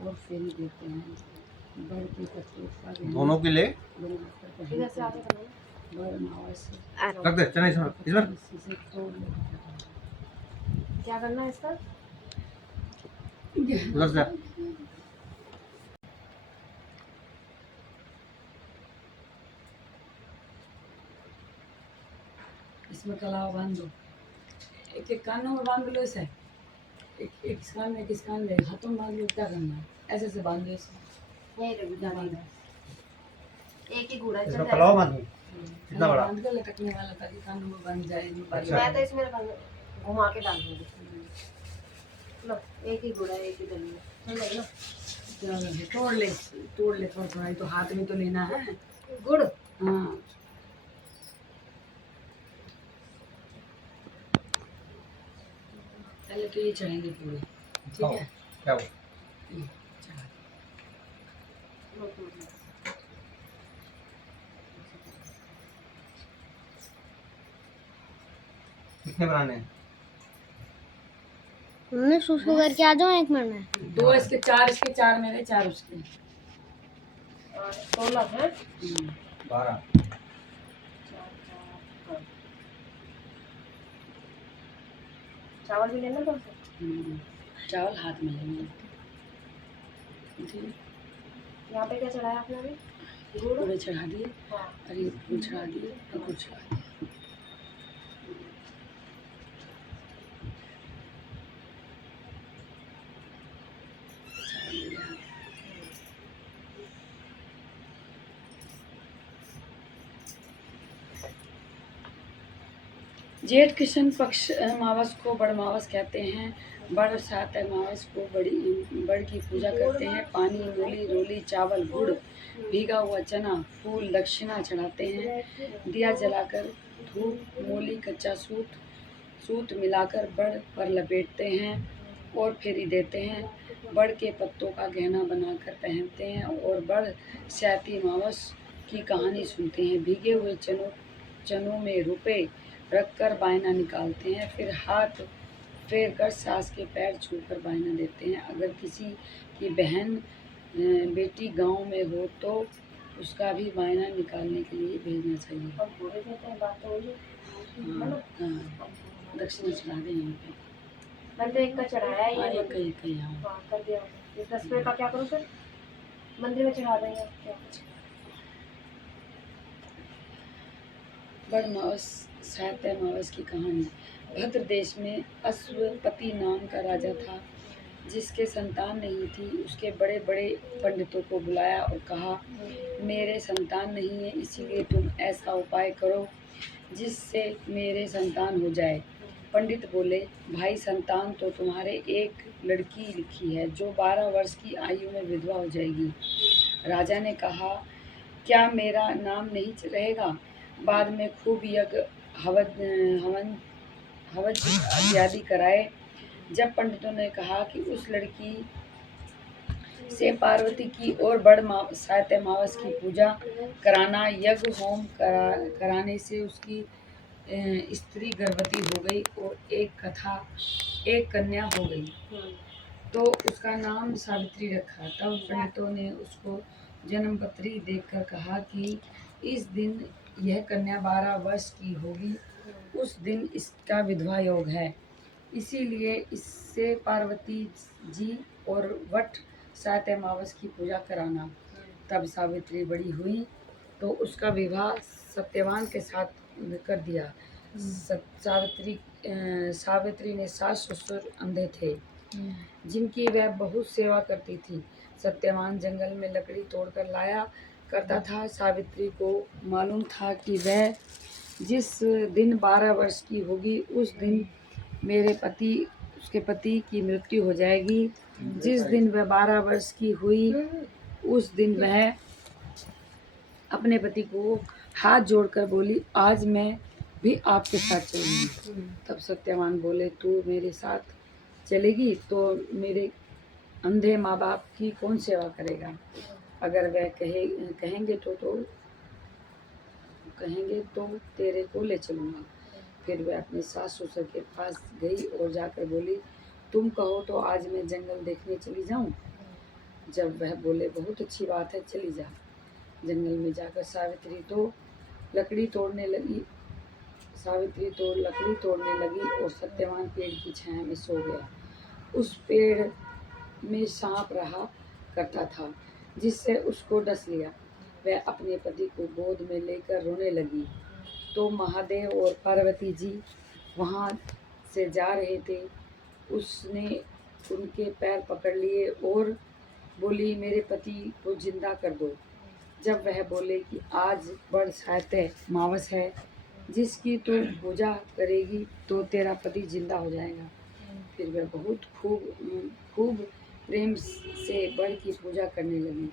और फेरी देते हैं। बड़ के पत्तों का दोनों के लिए बनाकर पहनते हैं। बड़ अमावस रख दे चना इसमें से तोड़ लेते हैं। क्या करना है इसका? उधर से इसमें कलावा बांध दो, एक एक कानों में बांध लो इसे, एक एक इस कान में, एक इस कान में, हाथों में बांध लो। क्या करना है, ऐसे ऐसे बांध लो इसे। यही रख दो, बांध एक ही घूरा चल इसमें जाएगा। कलावा बांधूं कितना बड़ा? बांध कर लटकने वाला ताकि कानों में बंध जाए। अच्छा। मैं तो इसमें घुमा के डाल दूंगी। लो, एक ही घूरा, एक ही डली चल जाएगा। तोड़ ले थोड़ा थोड़ा, ही तो हाथ में तो लेना है। गुड़ हाँ, पहले तो ये चढ़ेंगे पूरे, ठीक है। क्या वो? ये चढ़ा। कितने बनाने हैं? हमने सुसु करके आ जाओ 1 मिनट में। 2 इसके 4 मेरे 4 उसके। 16 है। 12 चावल भी लेना था उसे। चावल हाथ में लेंगे। यहाँ पे क्या चढ़ाया आपने अभी? गुड़ पूरे चढ़ा दिए, हाँ। और ये फूल चढ़ा दिए और गुड़ चढ़ा दिए। जेठ कृष्ण पक्ष अमावस को बड़ अमावस कहते हैं। बड़ 7 अमावस को बड़ की पूजा करते हैं। पानी, मूली, रोली, चावल, गुड़, भीगा हुआ चना, फूल, दक्षिणा चढ़ाते हैं। दिया जलाकर धूप, मूली, कच्चा सूत मिलाकर बड़ पर लपेटते हैं और फेरी देते हैं। बड़ के पत्तों का गहना बनाकर पहनते हैं और बड़ 7 अमावस की कहानी सुनते हैं। भीगे हुए चनों में रुपए रखकर बायना निकालते हैं, फिर हाथ फेर कर सास के पैर छूकर बायना देते हैं। अगर किसी की बहन बेटी गांव में हो तो उसका भी बायना निकालने के लिए भेजना चाहिए। और घूरे देते हैं, बात तो वही है ना। हाँ, दक्षिणा चढ़ा दें यहाँ पे। मैंने तो एक का चढ़ाया है, ये एक यहाँ। हाँ कर दिया। ये 10 रुपये का क्या करूँ फिर? मंदिर में चढ़ा देंगे क्या? बड़ अमावस 7 अमावस की कहानी। भद्र देश में अश्वपति नाम का राजा था, जिसके संतान नहीं थी। उसके बड़े बड़े पंडितों को बुलाया और कहा, मेरे संतान नहीं है, इसीलिए तुम ऐसा उपाय करो जिससे मेरे संतान हो जाए। पंडित बोले, भाई संतान तो तुम्हारे एक लड़की लिखी है जो 12 वर्ष की आयु में विधवा हो जाएगी। राजा ने कहा, क्या मेरा नाम नहीं रहेगा? बाद में खूब यज्ञ हवन इत्यादि कराए। जब पंडितों ने कहा कि उस लड़की से पार्वती की और बड़ 7 अमावस की पूजा कराना, यज्ञ होम कराने से उसकी स्त्री गर्भवती हो गई और एक कन्या हो गई, तो उसका नाम सावित्री रखा। तब पंडितों ने उसको जन्मपत्री देखकर कहा कि इस दिन यह कन्या 12 वर्ष की होगी, उस दिन इसका विधवा योग है, इसीलिए इससे पार्वती जी और वट 7 अमावस की पूजा कराना। तब सावित्री बड़ी हुई तो उसका विवाह सत्यवान के साथ कर दिया। सावित्री ने सास ससुर अंधे थे, जिनकी वह बहुत सेवा करती थी। सत्यवान जंगल में लकड़ी तोड़कर लाया करता था। सावित्री को मालूम था कि वह जिस दिन 12 वर्ष की होगी उस दिन उसके पति की मृत्यु हो जाएगी। जिस दिन वह 12 वर्ष की हुई उस दिन वह अपने पति को हाथ जोड़कर बोली, आज मैं भी आपके साथ चलूंगी। तब सत्यवान बोले, तू मेरे साथ चलेगी तो मेरे अंधे माँ बाप की कौन सेवा करेगा? अगर वह कहेंगे तो तेरे को ले चलूँगा। फिर वह अपने सास ससुर के पास गई और जाकर बोली, तुम कहो तो आज मैं जंगल देखने चली जाऊँ। जब वह बोले बहुत अच्छी बात है, चली जा। जंगल में जाकर सावित्री तो लकड़ी तोड़ने लगी और सत्यवान पेड़ की छाया में सो गया। उस पेड़ में सांप रहा करता था जिससे उसको डस लिया। वह अपने पति को गोद में लेकर रोने लगी तो महादेव और पार्वती जी वहाँ से जा रहे थे। उसने उनके पैर पकड़ लिए और बोली, मेरे पति को जिंदा कर दो। जब वह बोले कि आज बड़ साहित्य मावस है, जिसकी तू पूजा करेगी तो तेरा पति जिंदा हो जाएगा। फिर वह बहुत खूब प्रेम से बड़ की पूजा करने लगी।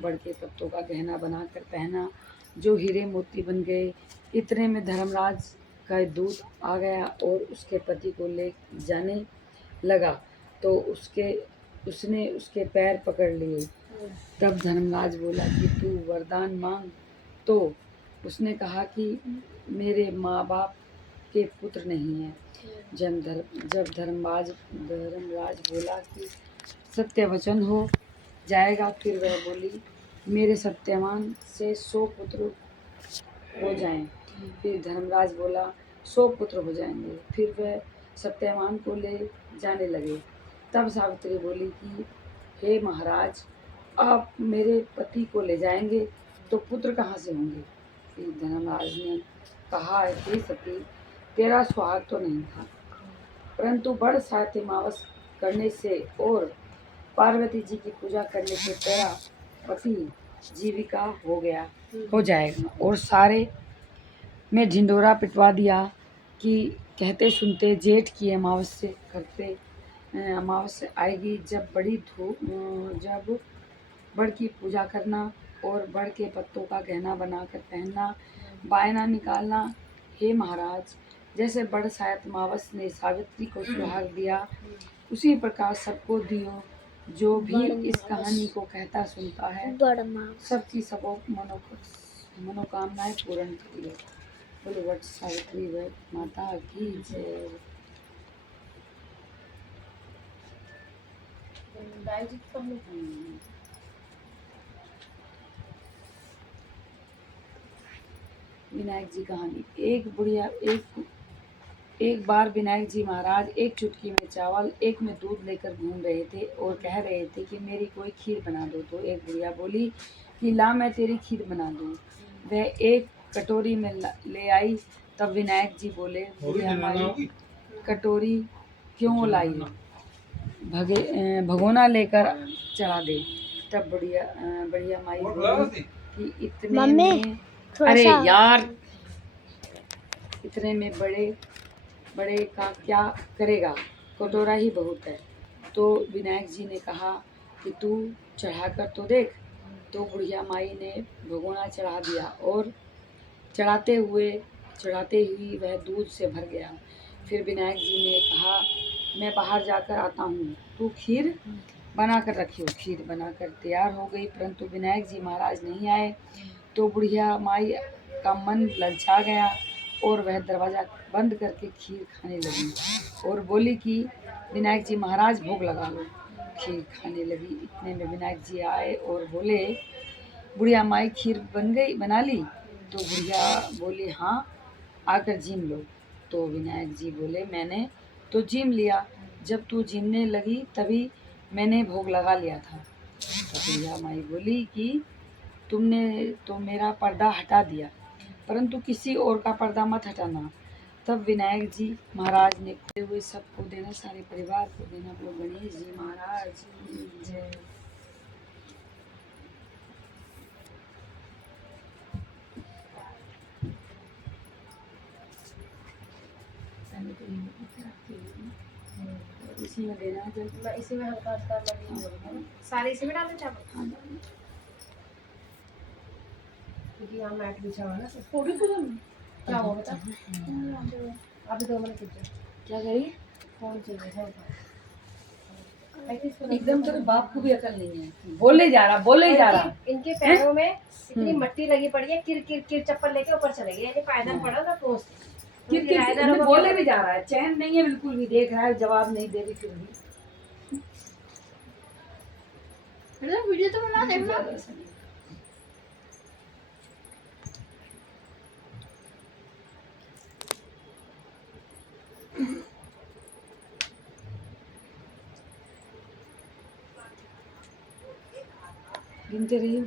बड़ के पत्तों का गहना बनाकर पहना जो हीरे मोती बन गए। इतने में धर्मराज का दूत आ गया और उसके पति को ले जाने लगा तो उसने उसके पैर पकड़ लिए। तब धर्मराज बोला कि तू वरदान मांग। तो उसने कहा कि मेरे माँ बाप के पुत्र नहीं हैं। जब धर्मराज बोला कि सत्य वचन हो जाएगा, फिर वह बोली, मेरे सत्यवान से 100 पुत्र हो जाएं। फिर धर्मराज बोला 100 पुत्र हो जाएंगे। फिर वह सत्यवान को ले जाने लगे। तब सावित्री बोली कि हे महाराज, आप मेरे पति को ले जाएंगे तो पुत्र कहाँ से होंगे। फिर धर्मराज ने कहा, हे सती, तेरा सुहाग तो नहीं था, परंतु बड़ साहित्य मावस करने से और पार्वती जी की पूजा करने से तेरा पति जीविका हो जाएगा। और सारे में ढिंडोरा पिटवा दिया कि कहते सुनते जेठ की अमावस्या करते अमावस्या आएगी जब जब बड़ की पूजा करना और बड़ के पत्तों का गहना बनाकर पहनना, बायना निकालना। हे महाराज, जैसे बड़ सायत मावस ने सावित्री को सुहाग दिया, उसी प्रकार सबको दियो। जो भी इस कहानी को कहता सुनता है, सबकी सबों मनोकामनाएं पूर्ण करिए। बोलो वट सावित्री वट माता की जय। विनायक जी कहानी। एक बार विनायक जी महाराज एक चुटकी में चावल एक में दूध लेकर घूम रहे थे और कह रहे थे कि मेरी कोई खीर बना दो। तो एक बुढ़िया बोली कि ला मैं तेरी खीर बना दूँ। वह एक कटोरी में ले आई। तब विनायक जी बोले, बुढ़िया माई कटोरी क्यों लाई, भगोना लेकर चढ़ा दे। तब बढ़िया माई बोली कि इतने में अरे यार, इतने में बड़े का क्या करेगा, कटोरा ही बहुत है। तो विनायक जी ने कहा कि तू चढ़ा कर तो देख। तो बुढ़िया माई ने भगोना चढ़ा दिया और चढ़ाते ही वह दूध से भर गया। फिर विनायक जी ने कहा, मैं बाहर जाकर आता हूँ, तू खीर बना कर रखियो। खीर बनाकर तैयार हो गई, परंतु विनायक जी महाराज नहीं आए। तो बुढ़िया माई का मन ललचा गया और वह दरवाज़ा बंद करके खीर खाने लगी और बोली कि विनायक जी महाराज भोग लगा लो। खीर खाने लगी। इतने में विनायक जी आए और बोले, बुढ़िया माई खीर बना ली। तो बुढ़िया बोली, हाँ, आकर जीम लो। तो विनायक जी बोले, मैंने तो जीम लिया, जब तू जीमने लगी तभी मैंने भोग लगा लिया था। तो बुढ़िया माई बोली कि तुमने तो मेरा पर्दा हटा दिया, परंतु किसी और का पर्दा मत हटाना। तब विनायक जी महाराज ने खोए हुए सबको देना, सारे परिवार को देना। बोलो गणेश जी महाराज की जय। इसी में देना, जब इसी में हल्का हल्का लगी सारे इसी में डालना चावल, क्योंकि यहाँ मैट बिछा हुआ है ना। थोड़ी क्या हुआ बता, अभी 2 मिनट रुक जा। क्या करी, फोन चाहिए एकदम तेरे बाप को भी अकल नहीं है, बोले जा रहा। इनके पैरों में इतनी मट्टी लगी पड़ी है, किर किर किर चप्पल लेके ऊपर चले गए। पायदान पड़ा ना पोस्ट, बोले भी जा रहा है, चैन नहीं है बिल्कुल भी, देख रहा है, जवाब नहीं दे रही फिर भी। वीडियो तो बना देखना। ज़्यादा से नहीं। गिनते रहिए।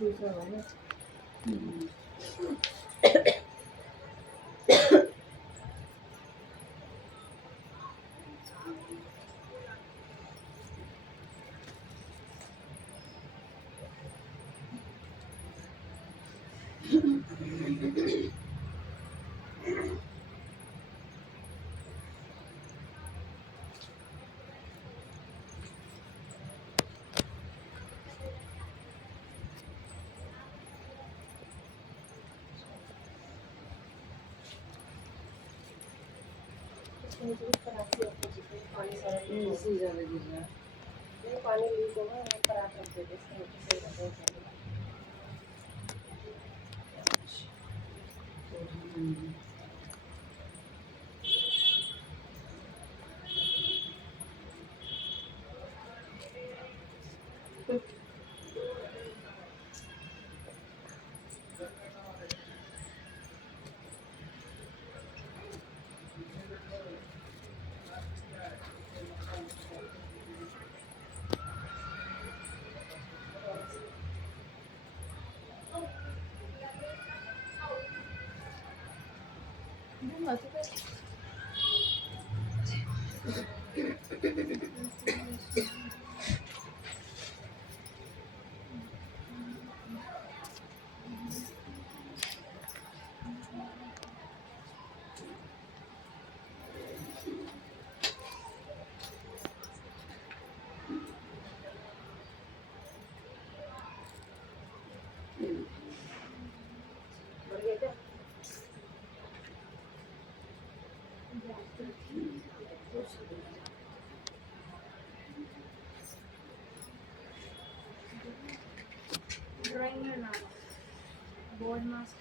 दूसरा वाला पानी सारा इससे ज़्यादा गिर रहा है। नहीं, पानी लीक होगा, परात रख देते इसके नीचे से रख देते। बढ़ गया क्या? ड्राइंग में ना बोर्ड मास्क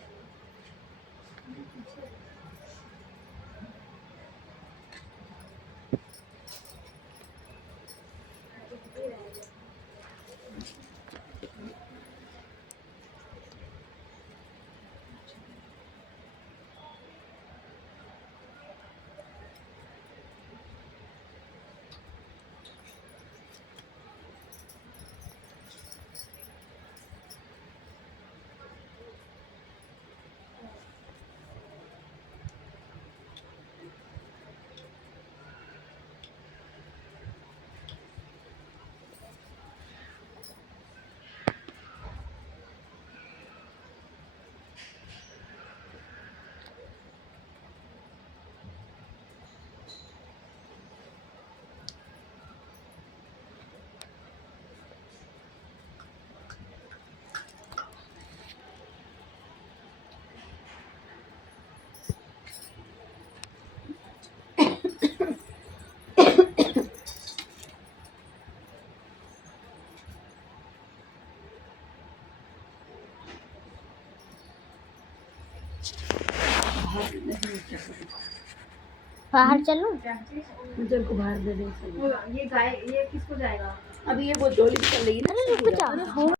बाहर चलो। मुझे को बाहर दे दे। ये गाय, ये किसको जाएगा? अब ये वो जोली चल रही है ना। रुक जाओ।